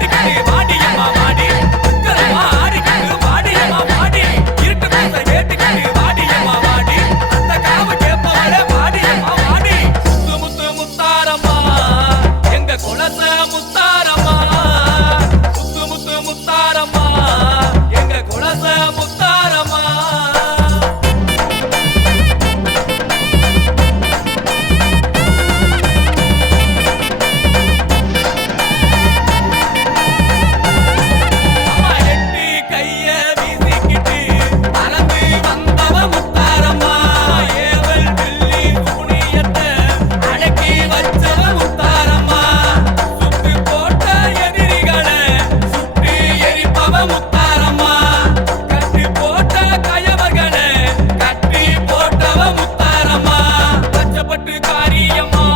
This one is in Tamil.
Hey. pay. மாரியம்மா